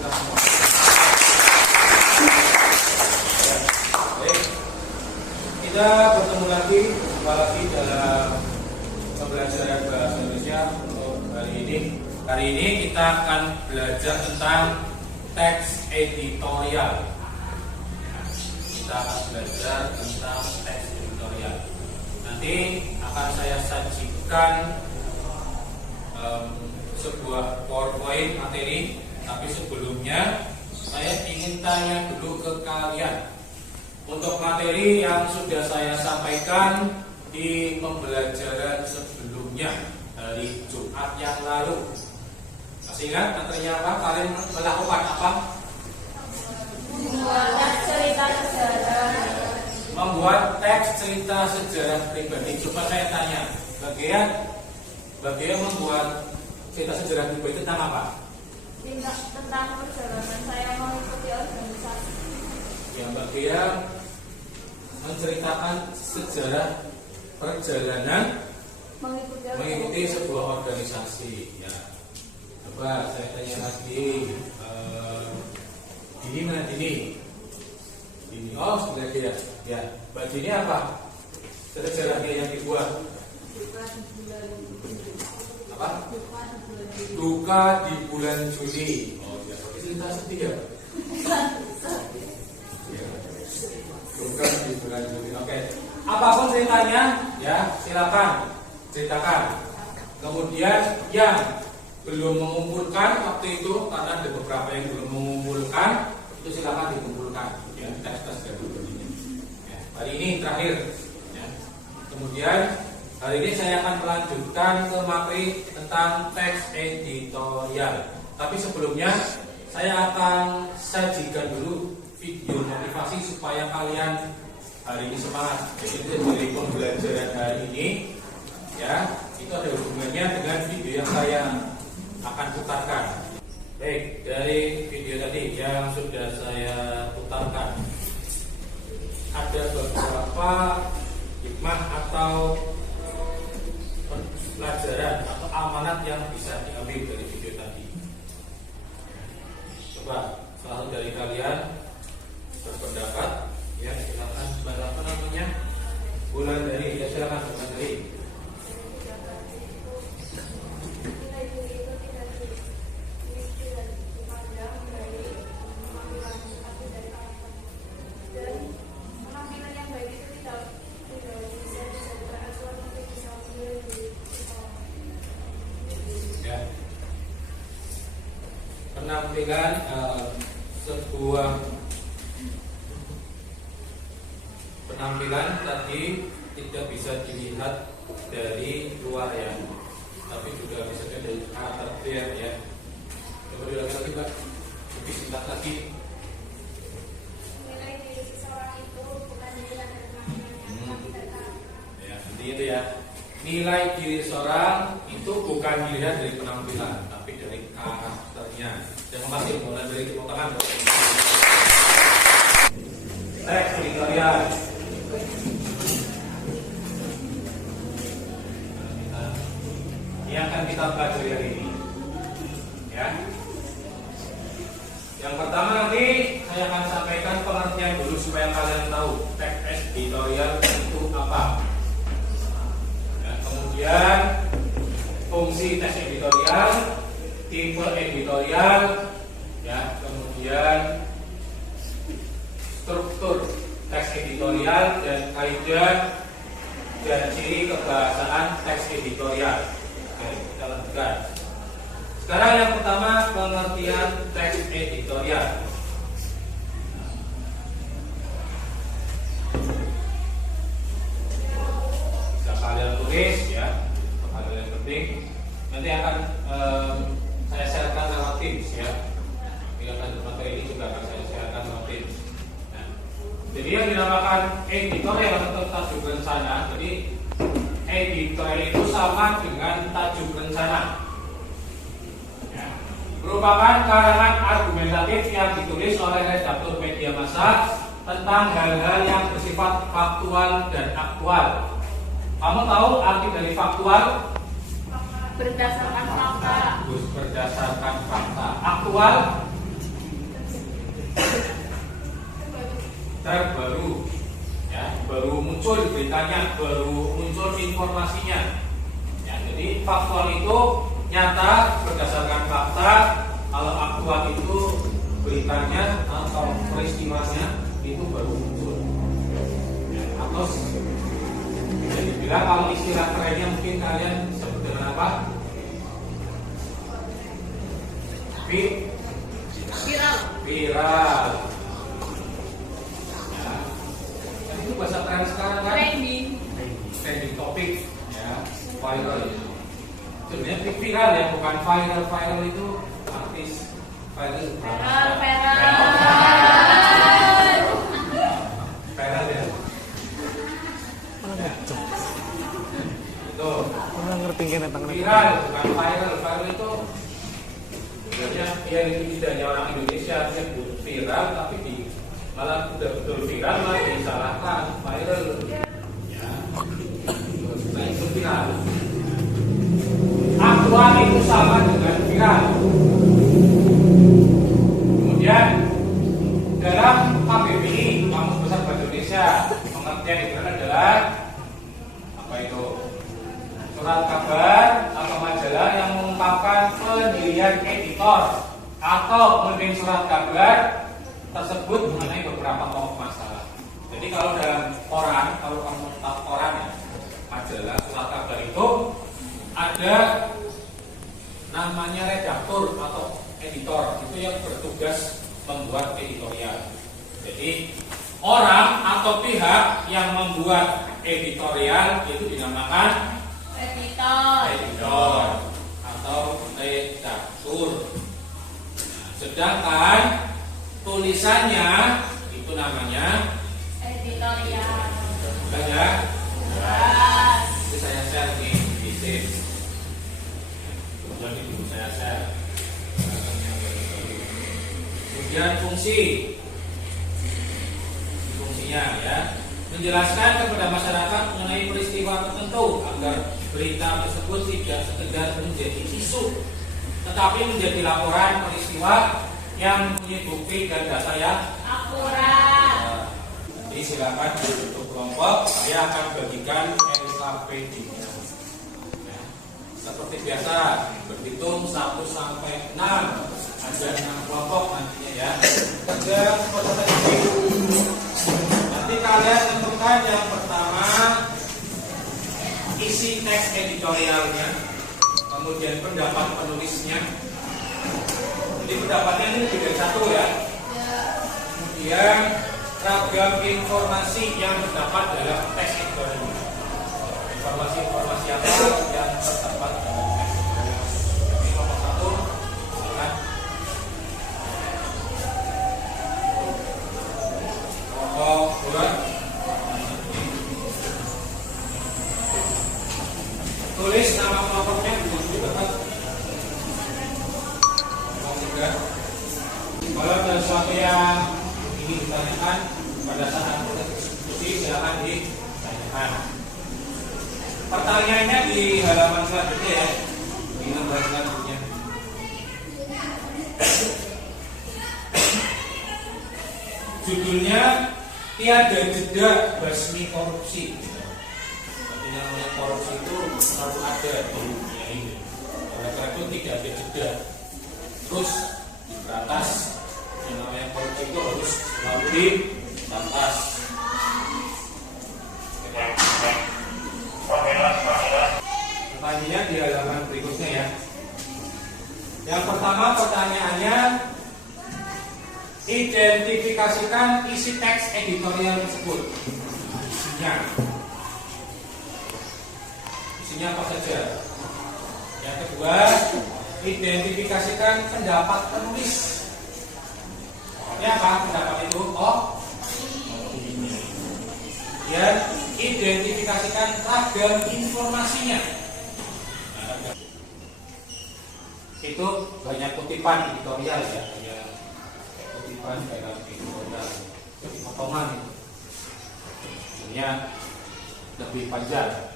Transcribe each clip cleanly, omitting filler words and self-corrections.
kita semua. Baik, kita bertemu lagi dalam pembelajaran bahasa Indonesia untuk hari ini. Hari ini kita akan belajar tentang teks editorial. Kita akan belajar tentang teks editorial. Nanti akan saya sajikan sebuah PowerPoint materi, tapi sebelumnya saya ingin tanya dulu ke kalian. Untuk materi yang sudah saya sampaikan di pembelajaran sebelumnya hari Jumat yang lalu, masih ingat materinya apa? Kalian melakukan apa? Membuat teks cerita sejarah pribadi. Coba saya tanya, bagian membuat cerita sejarah pribadi tentang apa? Tentang perjalanan saya mengikuti organisasi. Yang bagian menceritakan sejarah perjalanan mengikuti sebuah organisasi. Ya. Coba saya tanya lagi. Ini mana ini? Ini. Oh, sudah dia. Ya. Baju ini apa? Sejarah dia yang dibuat. Apa? Duka di bulan Juli. Oh, ya. Cerita sedih ya? Duka di bulan Juli. Oke. Apapun ceritanya, ya silakan ceritakan. Kemudian yang belum mengumpulkan waktu itu, karena ada beberapa yang belum mengumpulkan, itu silakan dikumpulkan. Ya, tes dari ini. Ya, hari ini terakhir. Ya. Kemudian hari ini saya akan melanjutkan ke materi tentang teks editorial. Tapi sebelumnya saya akan sajikan dulu video motivasi supaya kalian hari ini semangat. Jadi itu dari pembelajaran hari ini, ya, itu ada hubungannya dengan video yang saya akan putarkan. Baik, dari video tadi yang sudah saya putarkan, ada beberapa hikmah atau pelajaran atau amanat yang bisa diambil dari video tadi. Coba salah satu dari kalian berpendapat, ya silakan. Apa namanya? Bulan dari, ya silakan bulan dari. Penampilan sebuah penampilan tadi tidak bisa dilihat dari luar ya, tapi juga bisa dari karakter dia ya. Coba diulangi lagi Pak, lebih singkat lagi. Nilai diri seseorang itu bukan dilihat dari penampilannya, tapi dari karakter. Ya, intinya itu ya. Nilai diri seseorang itu bukan dilihat dari penampilan, tapi dari karakternya. Yang pasti mulai dari tepuk tangan. Teks editorial. Ini akan kita pelajari hari ini. Ya. Yang pertama nanti saya akan sampaikan pengertian dulu supaya kalian tahu teks editorial itu apa. Ya, kemudian fungsi teks editorial, tipe editorial, ya, kemudian struktur teks editorial dan kaidah dan ciri kebahasaan teks editorial. Oke, kita lanjutkan. Sekarang yang pertama pengertian teks editorial. Bisa kalian tulis ya, hal yang penting. Nanti akan saya sharekan lewat Teams ya. Materi ini juga akan saya sharekan lewat Teams. Nah, jadi yang dinamakan editorial atau tajuk rencana. Jadi editorial itu sama dengan tajuk rencana. Ya. Merupakan karangan argumentatif yang ditulis oleh redaktur media massa tentang hal-hal yang bersifat faktual dan aktual. Kamu tahu arti dari faktual? Berdasarkan fakta. Berdasarkan fakta. Aktual? terbaru, ya, baru muncul beritanya, baru muncul informasinya. Ya, jadi faktual itu nyata berdasarkan fakta, kalau aktual itu beritanya atau peristiwanya itu baru muncul. Ya, atau bisa dibilang kalau istilah kerennya mungkin kalian sebut dengan apa? Viral. Viral. Ya. Dan itu bahasa tren sekarang kan? Trending topik, ya, viral. Sebenarnya viral ya, bukan viral. Viral itu artis viral. Viral ya. Itu. Orang ngerti kan tentang Viral bukan viral. Viral itu sebenarnya ya itu tidak hanya orang Indonesia disebut viral, tapi malah udah betul viral malah disalahkan viral. Ya. Nah, itu viral. Aktual itu sama dengan viral. Kemudian dalam KBBI, Kamus Besar Bahasa Indonesia, pengertian itu adalah apa itu? Surat kabar atau majalah yang mengungkapkan pendirian editor atau pemimpin surat kabar tersebut mengenai beberapa pokok masalah. Jadi kalau dalam koran, kalau kamu tahu koran ya, majalah surat kabar itu ada namanya redaktur atau editor, itu yang bertugas membuat editorial. Jadi orang atau pihak yang membuat editorial itu dinamakan editor atau redaktur. Sedangkan tulisannya itu namanya Editorial. enggak ya? Ini saya share nih di sini. Kemudian itu saya share. Kemudian fungsinya ya, menjelaskan kepada masyarakat mengenai peristiwa tertentu agar berita tersebut tidak sekedar menjadi isu, tetapi menjadi laporan peristiwa yang mempunyai bukti dan data yang Akurat. Jadi silakan untuk kelompok, saya akan bagikan SKPD. Ya. Seperti biasa, berhitung 1 sampai 6. Ada 6 kelompok nantinya ya. Kerja seperti tadi. Nanti kalian tentukan yang pertama isi teks editorialnya, kemudian pendapat penulisnya. Jadi pendapatnya ini lebih dari 1 ya. Kemudian ragam informasi yang terdapat dalam teks editorial. Informasi apa yang terdapat dalam teks editorial. Ini nomor 1, silakan. Nomor 2, tulis nama kelompoknya di depan. Nomor 3, kalau ada sesuatu yang ingin ditanyakan pada saat proses diskusi, silakan ditanyakan. Pertanyaannya di halaman selanjutnya ya, di lembar selanjutnya. Judulnya tiada jeda basmi korupsi. Yang namanya korupsi itu selalu ada di dunia ini. Oleh karena itu tidak ada jeda. Terus diberantas. Yang namanya korupsi itu harus selalu diberantas. Pertanyaannya di halaman berikutnya ya. Yang pertama pertanyaannya, identifikasikan isi teks editorial tersebut. Isinya apa saja. Yang kedua, identifikasikan pendapat penulis. Ini apa pendapat itu? Kemudian identifikasikan ragam informasinya. Itu banyak kutipan editorial ya, kutipan dalam editorial, jadi potongan itu. Sebenarnya lebih panjang.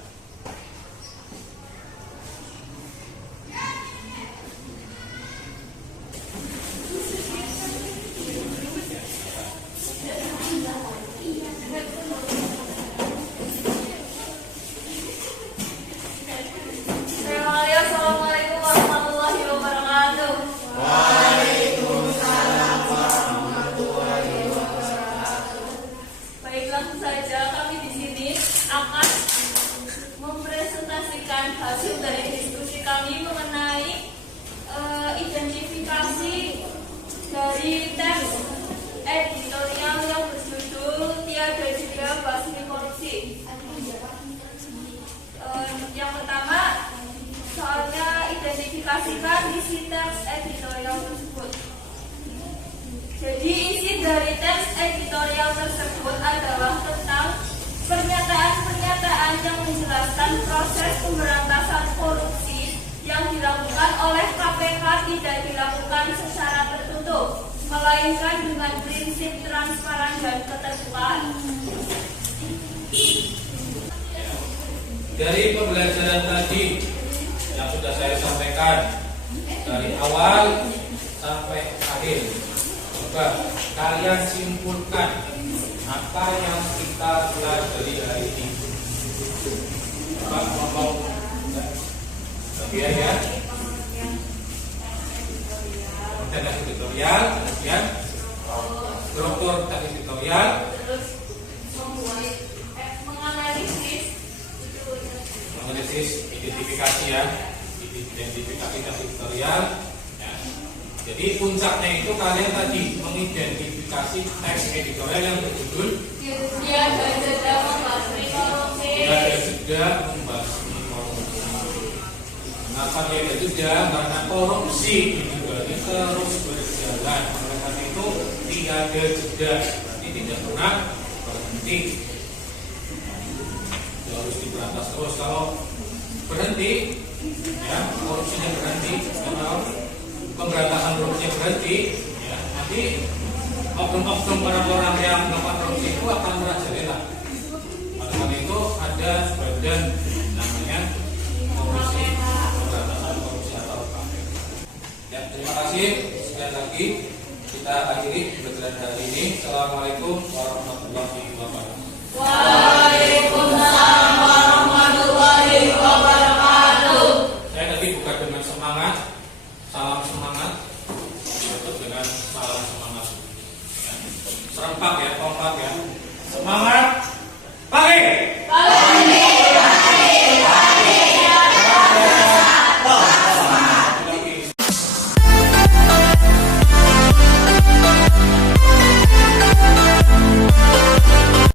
dari tes editorial yang berjudul Tiada Jeda Basmi Korupsi. Yang pertama, soalnya identifikasikan isi teks editorial tersebut. Jadi isi dari teks editorial tersebut adalah tentang pernyataan-pernyataan yang menjelaskan proses pemberantasan korupsi yang dilakukan oleh KPK tidak dilakukan secara tertutup, melainkan dengan prinsip transparan dan keterbukaan. Dari pembelajaran tadi yang sudah saya sampaikan dari awal sampai akhir, coba kalian simpulkan apa yang kita pelajari hari ini. Coba ngomong bagian ya. Teks editorial, kemudian struktur teks editorial, Terus menganalisis identifikasi ya, identifikasi teks editorial. Ya. Jadi puncaknya itu kalian tadi mengidentifikasi teks editorial yang berjudul Tiada Jeda Membasmi Korupsi. Tiada Jeda Membasmi Korupsi. Kenapa tiada jeda? Karena korupsi itu berarti terus berjalan. Oleh karena itu tiada jeda, berarti tidak pernah berhenti. Harus diberantas terus. Kalau berhenti, ya korupsinya berhenti, kalau pemberantasan korupsinya berhenti, ya nanti oknum-oknum orang-orang yang melakukan korupsi itu akan merajalela. Oleh karena itu ada badan namanya Komisi Pemberantasan Korupsi atau KPK. Ya, terima kasih sekali lagi. Kita akhiri pembelajaran hari ini. Assalamualaikum warahmatullahi wabarakatuh. Waalaikumsalam.